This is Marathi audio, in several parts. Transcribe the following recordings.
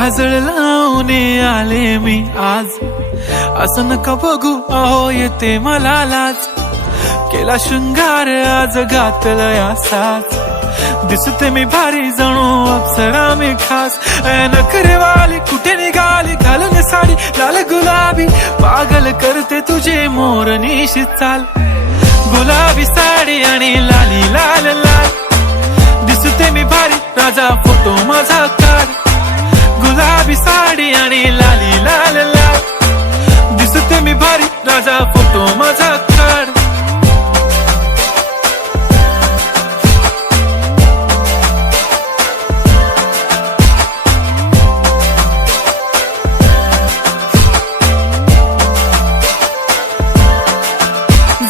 काजळ लावून आले मी आज, असं नका बघू अहो येते मला लाज. केला शृंगार आज घातलं असाच, दिसते मी भारी जणू अप्सरा मी खास. नखरेवाली कुठे निघाली घालून साडी लाल गुलाबी, पागल करते तुझे मोरनीशी चाल. गुलाबी साडी आणि लाली लाल लाल, दिसते मी भारी राजा फोटो माझा काढ. गुलाबी साडी आणि लाली लाल लाल, दिसते मी भारी राजा फोटो माझा काढ.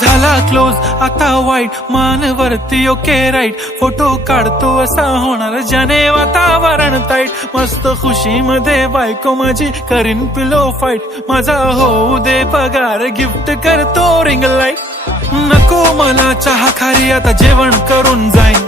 झाला क्लोज आता वाईट, मानवरती ओके राईट. फोटो काढतो असा होणार ज्याने वातावरण ताईट. मस्त खुशी मध्ये बायको माझी करीन पिलो फाईट. माझा होऊ दे पगार गिफ्ट करतो रिंग लाईट. नको मला चहा खारी आता जेवण करून जाईन.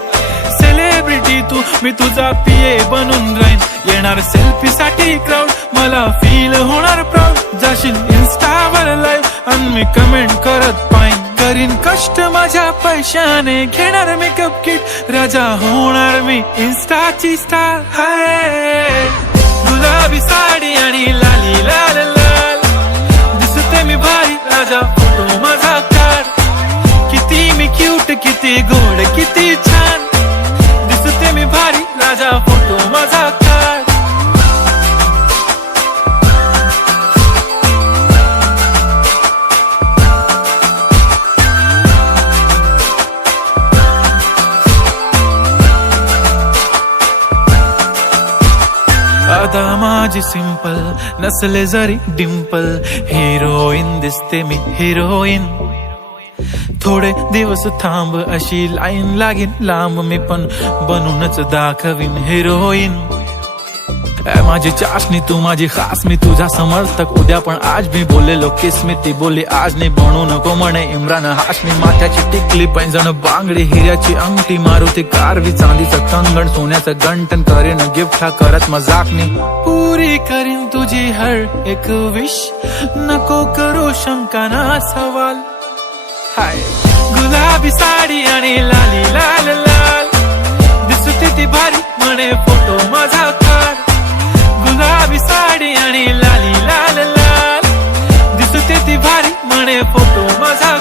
सेलिब्रिटी तू मी तुझा पिये बनून राहीन. येणार सेल्फी साठी क्राऊड मला फील होणार प्राऊड. जाशील इन्स्टावर लाईव्ह आणि मी कमेंट करत पाईन. करीन कष्ट माझ्या पैशाने घेणार मेकअप किट. राजा होणार मी इन्स्टाची स्टार. हाय गुलाबी साडी आणि लाली लाल लाल, दिसते मी भारी राजा फोटो माझा काढ. किती मी क्यूट किती गोड किती छान, दिसते मी भारी राजा फोटो माझा काढ. आता माझी सिंपल नसले जरी डिंपल, हिरोईन दिसते मी हिरोईन. थोडे दिवस थांब अशी लाईन लागेल लांब, मी पण बनूनच दाखवीन हिरोईन. माझी चाशनी तू माझी खास, मी तुझा समर्थक उद्या पण आज. मी बोललेलो किस मी ती बोलली आज नाही. बनू नको म्हणे इम्रान हाशमी. माथ्याची टिकली पैंजण बांगडी हिऱ्याची अंगठी, मारुती कारवी चांदीचं कंगण सोन्याचं गंटन. करीन गिफ्ट हा करत मजाकनी. पुरी करीन तुझी हर एक विश, नको करू शंका ना सवाल. हाय गुलाबी साडी आणि लाली लाल लाल, दिसते ती भारी म्हणे फोटो माझा काढ. गुलाबी साडी आणि लाली लाल लाल, दिसते ती भारी म्हणे फोटो माझा.